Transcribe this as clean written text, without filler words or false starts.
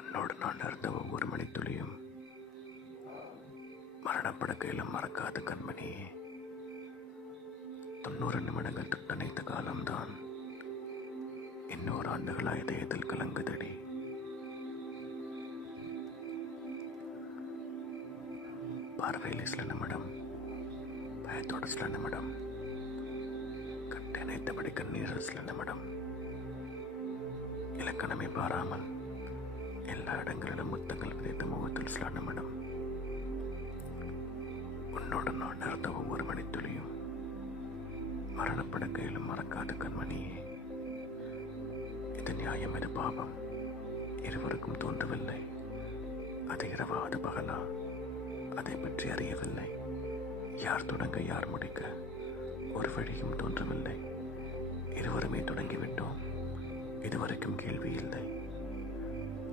உன்னோடு நான் இருந்த ஒவ்வொரு மணித்துளியும் மரணப்படுக்கையிலும் மறக்காத கண்மணியே. 90 நிமிடங்கள் தொட்டணைத்த காலம்தான் இன்னொரு ஆண்டுகளாய் இதயத்தில் கலங்குதடி. பார்வையில் சில நிமிடம், பயத்தோட சில நிமிடம், கட்டி அணைத்தபடி கண்ணீரில் சில நிமிடம், இலக்கணமே பாராமல் எல்லா இடங்களிலும் முத்தங்கள் விதைத்த முகத்தில் சில நிமிடம். உன்னோடு நான் இருந்த ஒவ்வொரு மணித்துளியும் மரணப்படுக்கையிலும் மறக்காத கண்மணியே. இது நியாயம், இது பாவம், இருவருக்கும் தோன்றவில்லை. அது இரவா, அது பகலா, அதை பற்றி அறியவில்லை. யார் தொடங்க யார் முடிக்க ஒரு வழியும் தோன்றவில்லை. இருவருமே தொடங்கிவிட்டோம், இதுவரைக்கும் கேள்வி இல்லை.